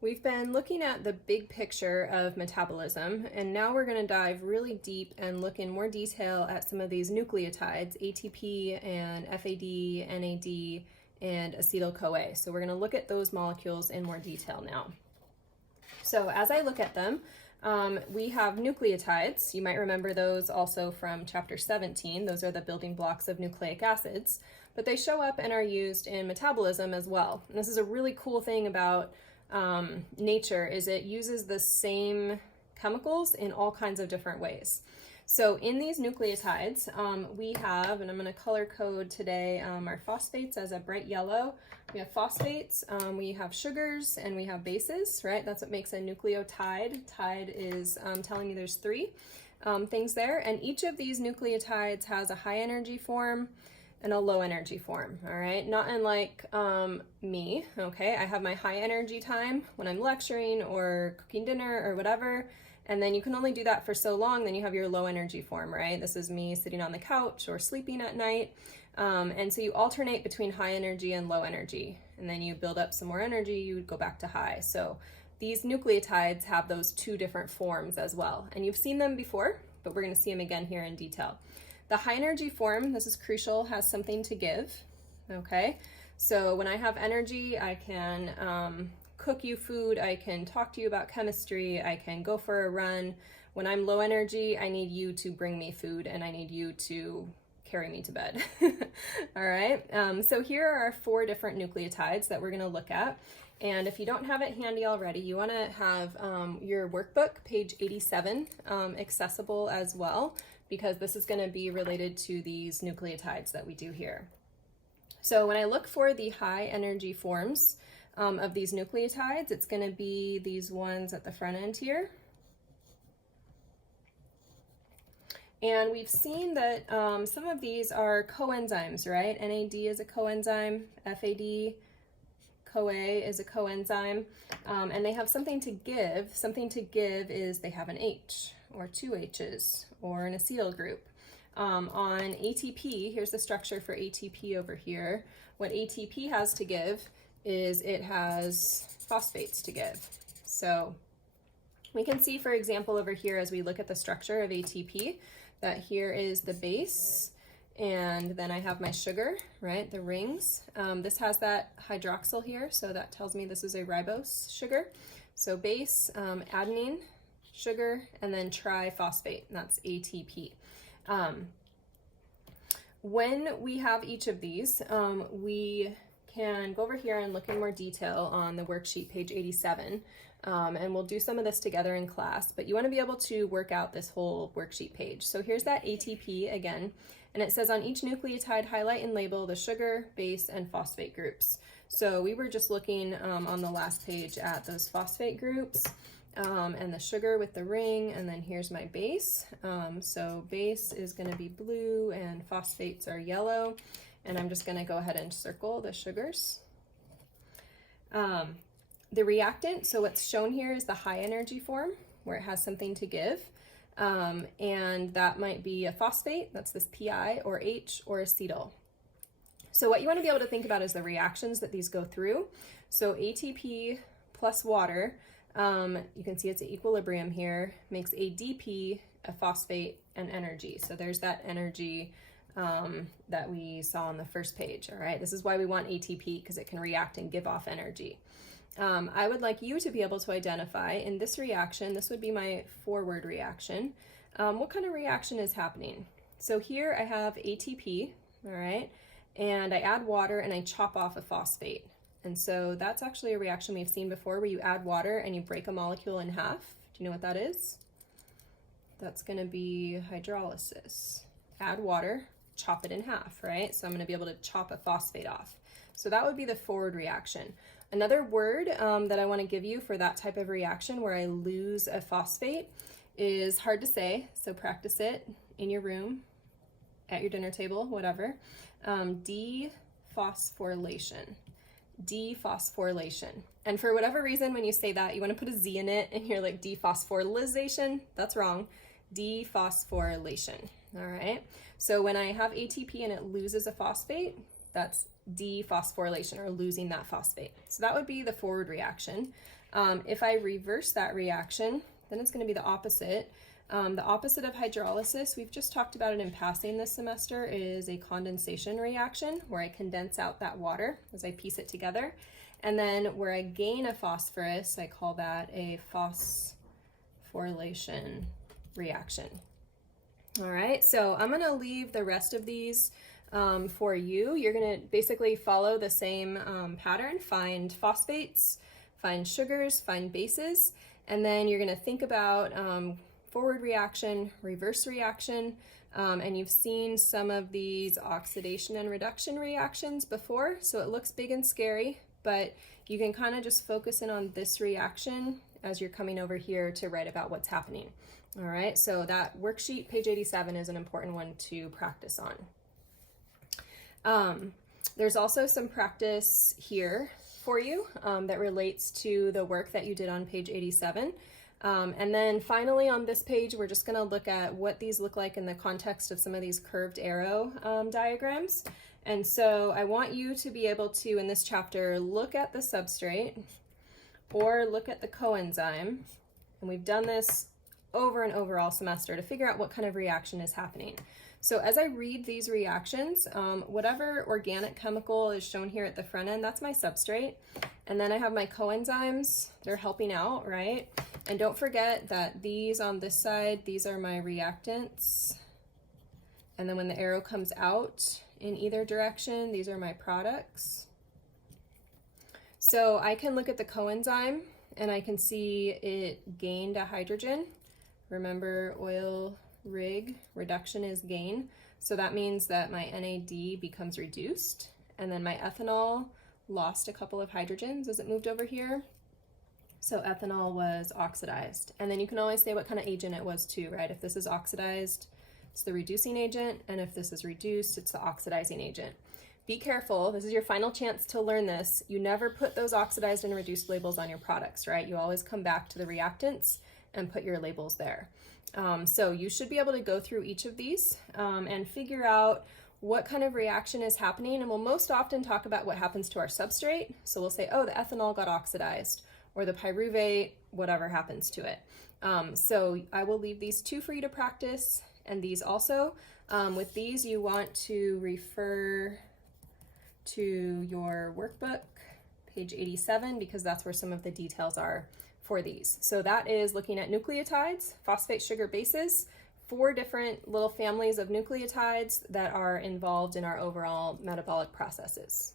We've been looking at the big picture of metabolism, and now we're going to dive really deep and look in more detail at some of these nucleotides, ATP and FAD, NAD, and acetyl-CoA. So we're going to look at those molecules in more detail now. So as I look at them, we have nucleotides. You might remember those also from chapter 17. Those are the building blocks of nucleic acids, but they show up and are used in metabolism as well. And this is a really cool thing about nature, is it uses the same chemicals in all kinds of different ways. So in these nucleotides, we have, and I'm going to color code today, our phosphates as a bright yellow. We have phosphates, we have sugars, and we have bases, right? That's what makes a nucleotide. Tide is telling me there's three things there, and each of these nucleotides has a high energy form and a low energy form, all right? Not unlike me, okay? I have my high energy time when I'm lecturing or cooking dinner or whatever, and then you can only do that for so long, then you have your low energy form, right? This is me sitting on the couch or sleeping at night, and so you alternate between high energy and low energy, and then you build up some more energy, you would go back to high. So these nucleotides have those two different forms as well, and you've seen them before, but we're gonna see them again here in detail. The high energy form, this is crucial, has something to give, okay? So when I have energy, I can cook you food, I can talk to you about chemistry, I can go for a run. When I'm low energy, I need you to bring me food and I need you to carry me to bed. All right, so here are 4 different nucleotides that we're gonna look at. And if you don't have it handy already, you wanna have your workbook, page 87, accessible as well, because this is going to be related to these nucleotides that we do here. So when I look for the high energy forms of these nucleotides, it's going to be these ones at the front end here. And we've seen that some of these are coenzymes, right? NAD is a coenzyme, FAD, CoA is a coenzyme, and they have something to give. Something to give is they have an H, or 2 H's, or an acetyl group. On ATP, here's the structure for ATP over here. What ATP has to give is it has phosphates to give. So we can see, for example, over here as we look at the structure of ATP, that here is the base, and then I have my sugar, right, the rings. This has that hydroxyl here, so that tells me this is a ribose sugar. So base, adenine, sugar, and then triphosphate, that's ATP. When we have each of these, we can go over here and look in more detail on the worksheet, page 87, and we'll do some of this together in class, but you want to be able to work out this whole worksheet page. So here's that ATP again, and it says on each nucleotide, highlight and label the sugar, base, and phosphate groups. So we were just looking on the last page at those phosphate groups, and the sugar with the ring, and then here's my base. So base is going to be blue and phosphates are yellow, and I'm just going to go ahead and circle the sugars. The reactant, so what's shown here is the high energy form where it has something to give, and that might be a phosphate, that's this PI, or H, or acetyl. So what you want to be able to think about is the reactions that these go through. So ATP plus water, you can see it's at equilibrium here, makes ADP, a phosphate, and energy. So there's that energy that we saw on the first page, all right? This is why we want ATP, because it can react and give off energy. I would like you to be able to identify in this reaction, this would be my forward reaction, what kind of reaction is happening. So here I have ATP, all right, and I add water and I chop off a phosphate. And so that's actually a reaction we've seen before where you add water and you break a molecule in half. Do you know what that is? That's going to be hydrolysis. Add water, chop it in half, right? So I'm going to be able to chop a phosphate off. So that would be the forward reaction. Another word that I want to give you for that type of reaction where I lose a phosphate is hard to say, so practice it in your room, at your dinner table, whatever. Dephosphorylation. Dephosphorylation. And for whatever reason, when you say that, you want to put a Z in it and you're like dephosphorylation. That's wrong. Dephosphorylation. All right. So when I have ATP and it loses a phosphate, that's dephosphorylation or losing that phosphate. So that would be the forward reaction. If I reverse that reaction, then it's going to be the opposite. The opposite of hydrolysis, we've just talked about it in passing this semester, is a condensation reaction where I condense out that water as I piece it together. And then where I gain a phosphorus, I call that a phosphorylation reaction. All right, so I'm going to leave the rest of these for you. You're going to basically follow the same pattern, find phosphates, find sugars, find bases, and then you're going to think about forward reaction, reverse reaction, and you've seen some of these oxidation and reduction reactions before, so it looks big and scary, but you can kind of just focus in on this reaction as you're coming over here to write about what's happening. All right, so that worksheet, page 87, is an important one to practice on. There's also some practice here for you that relates to the work that you did on page 87. And then finally on this page, we're just going to look at what these look like in the context of some of these curved arrow diagrams. And so I want you to be able to, in this chapter, look at the substrate or look at the coenzyme. And we've done this over and over all semester to figure out what kind of reaction is happening. So as I read these reactions, whatever organic chemical is shown here at the front end, that's my substrate. And then I have my coenzymes, they're helping out, right? And don't forget that these on this side, these are my reactants. And then when the arrow comes out in either direction, these are my products. So I can look at the coenzyme and I can see it gained a hydrogen. Remember, oil rig, reduction is gain. So that means that my NAD becomes reduced, and then my ethanol lost a couple of hydrogens as it moved over here. So ethanol was oxidized. And then you can always say what kind of agent it was too, right? If this is oxidized, it's the reducing agent, and if this is reduced, it's the oxidizing agent. Be careful, this is your final chance to learn this. You never put those oxidized and reduced labels on your products, right? You always come back to the reactants and put your labels there. So you should be able to go through each of these and figure out what kind of reaction is happening, and we'll most often talk about what happens to our substrate. So we'll say, oh, the ethanol got oxidized, or the pyruvate, whatever happens to it. So I will leave these two for you to practice, and these also. With these, you want to refer to your workbook, page 87, because that's where some of the details are for these. So that is looking at nucleotides, phosphate, sugar, bases, 4 different little families of nucleotides that are involved in our overall metabolic processes.